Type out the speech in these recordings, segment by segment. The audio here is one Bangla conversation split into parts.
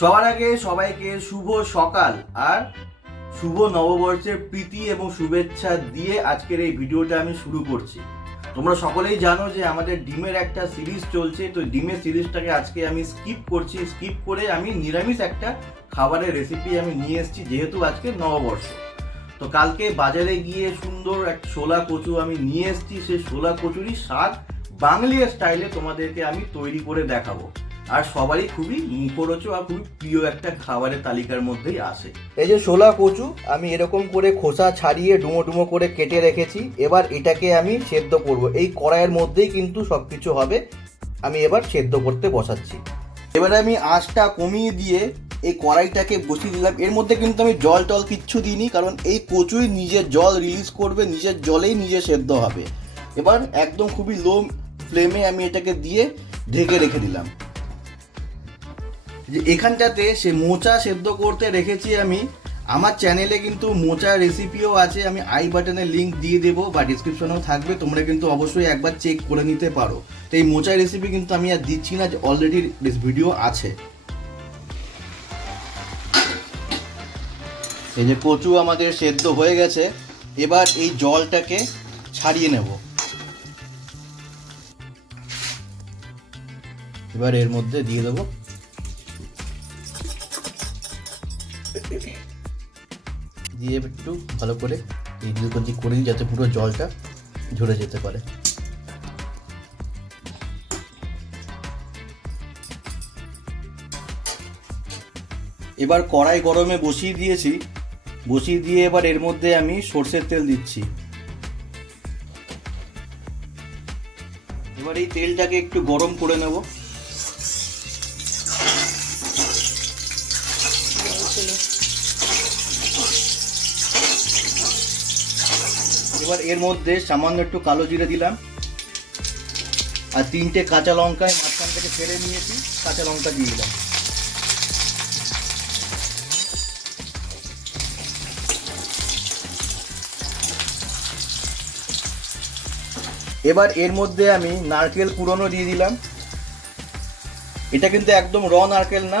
সবার আগে সবাইকে শুভ সকাল আর শুভ নববর্ষের প্রীতি এবং শুভেচ্ছা দিয়ে আজকের এই ভিডিওটা আমি শুরু করছি। তোমরা সকলেই জানো যে আমাদের ডিমের একটা সিরিজ চলছে, তো ডিমের সিরিজটাকে আজকে আমি স্কিপ করে আমি নিরামিষ একটা খাবারের রেসিপি আমি নিয়ে এসেছি, যেহেতু আজকে নববর্ষ। তো কালকে বাজারে গিয়ে সুন্দর এক ছোলা কচু আমি নিয়ে এসেছি, সেই ছোলা কচুরি শাক বাংলা স্টাইলে তোমাদেরকে আমি তৈরি করে দেখাবো। আর সবারই খুবই মুখরোচক আর খুবই প্রিয় একটা খাবারের তালিকার মধ্যেই আসে। এই যে ছোলা কচু আমি এরকম করে খোসা ছাড়িয়ে ডুমো ডুমো করে কেটে রেখেছি। এবার এটাকে আমি সেদ্ধ করব। এই কড়াইয়ের মধ্যেই কিন্তু সবকিছু হবে। আমি এবার সেদ্ধ করতে বসাচ্ছি। এবারে আমি আঁচটা কমিয়ে দিয়ে এই কড়াইটাকে বসিয়ে দিলাম। এর মধ্যে কিন্তু আমি জল টল কিচ্ছু দিইনি, কারণ এই কচুই নিজের জল রিলিজ করবে, নিজের জলেই নিজে সেদ্ধ হবে। এবার একদম খুবই লো ফ্লেমে আমি এটাকে দিয়ে ঢেকে রেখে দিলাম। যে এখানটাতে সে মোচা সেদ্ধ করতে রেখেছি আমি। আমার চ্যানেলে কিন্তু মোচার রেসিপিও আছে, আমি আই বাটনে লিঙ্ক দিয়ে দেবো বা ডিসক্রিপশনেও থাকবে, তোমরা কিন্তু অবশ্যই একবার চেক করে নিতে পারো। তো এই মোচার রেসিপি কিন্তু আমি আর দিচ্ছি না, যে অলরেডি ভিডিও আছে। এই যে কচু আমাদের সেদ্ধ হয়ে গেছে, এবার এই জলটাকে ছাড়িয়ে নেব। এবার এর মধ্যে দিয়ে দেবো, দিয়ে একটু ভালো করে এই দুটো করে দিই, যাতে পুরো জলটা ঝরে যেতে পারে। এবার কড়াই গরমে বসিয়ে দিয়েছি, বসিয়ে দিয়ে এবার এর মধ্যে আমি সর্ষের তেল দিচ্ছি। এবার এই তেলটাকে একটু গরম করে নেব। এবার এর মধ্যে সামান্য একটু কালো জিরে দিলাম, আর 3টে কাঁচা লঙ্কা মাঝখান থেকে ফেলে নিয়েছি, কাঁচা লঙ্কা দিয়ে দিলাম। এবার এর মধ্যে আমি নারকেল কুড়োনো দিয়ে দিলাম। এটা কিন্তু একদম র নারকেল না,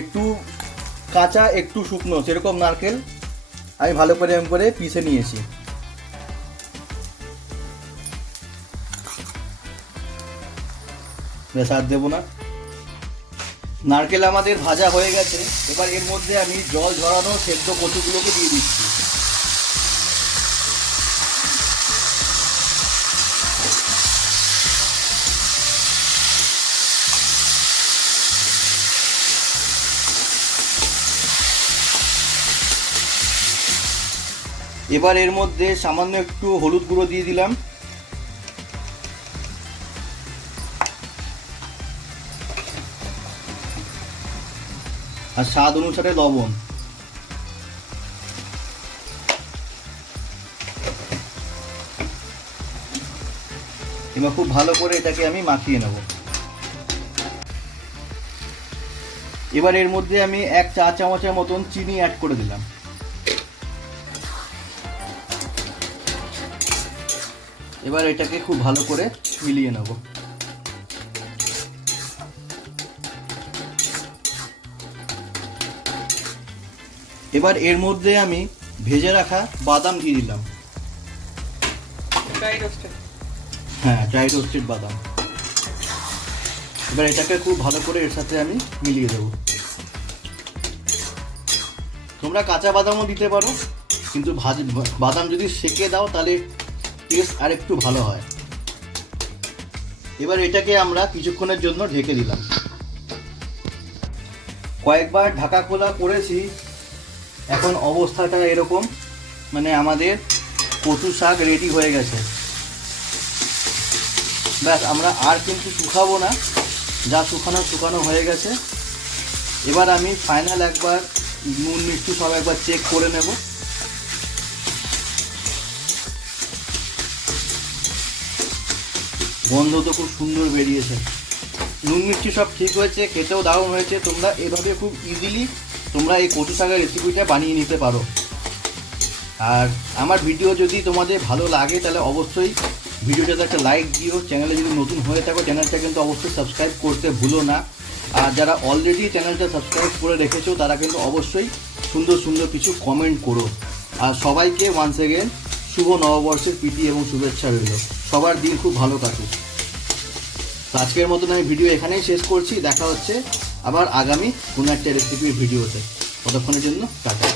একটু কাঁচা একটু শুকনো সেরকম নারকেল আমি ভালো করে পিষে নিয়েছি। বেশ আর দেবো না। নারকেল আমাদের ভাজা হয়ে গেছে। এবার এর মধ্যে আমি জল ঝরানো সেদ্ধ কচুগুলোকে দিয়ে দিচ্ছি। এবার এর মধ্যে সামান্য একটু হলুদ গুঁড়ো দিয়ে দিলাম, আর স্বাদ অনুসারে লবণ। এবার খুব ভালো করে এটাকে আমি মাখিয়ে নেব। এবার এর মধ্যে আমি 1 চা চামচের মতন চিনি অ্যাড করে দিলাম। এবার এটাকে খুব ভালো করে মিলিয়ে নেব। এবার এর মধ্যে আমি ভেজে রাখা বাদাম দিয়ে দিলাম। হ্যাঁ, ড্রাই রোস্টেড বাদাম। এবার এটাকে খুব ভালো করে এর সাথে আমি মিলিয়ে দেবো। তোমরা কাঁচা বাদামও দিতে পারো, কিন্তু বাদাম যদি সেকে দাও তাহলে টেস্ট আর একটু ভালো হয়। এবার এটাকে আমরা কিছুক্ষণের জন্য ঢেকে দিলাম। কয়েকবার ঢাকা খোলা করেছি, এখন অবস্থাটা এরকম, মানে আমাদের কচু শাক রেডি হয়ে গেছে। ব্যাস, আমরা আর কিন্তু শুকাবো না, যা শুকানো হয়ে গেছে। এবার আমি ফাইনাল একবার নুন মিষ্টি সব একবার চেক করে নেব। গন্ধ তো খুব সুন্দর বেরিয়েছে, নুন মিষ্টি সব ঠিক হয়েছে, খেতেও দারুণ হয়েছে। তোমরা এভাবে খুব ইজিলি তোমরা এই কচু শাকের রেসিপিটা বানিয়ে নিতে পারো। আর আমার ভিডিও যদি তোমাদের ভালো লাগে তাহলে অবশ্যই ভিডিওটাতে একটা লাইক দিও। চ্যানেলে যদি নতুন হয়ে থাকো চ্যানেলটা কিন্তু অবশ্যই সাবস্ক্রাইব করতে ভুলো না। আর যারা অলরেডি চ্যানেলটা সাবস্ক্রাইব করে রেখেছো তারা কিন্তু অবশ্যই সুন্দর সুন্দর কিছু কমেন্ট করো। আর সবাইকে ওয়ান্স এগেন শুভ নববর্ষের প্রীতি এবং শুভেচ্ছা রইল। সবার দিন খুব ভালো কাটুক। তো আজকের মতন আমি ভিডিও এখানেই শেষ করছি। দেখা হচ্ছে আবার আগামী কোনো একটা রেসিপির ভিডিওতে। ততক্ষণের জন্য টাটা।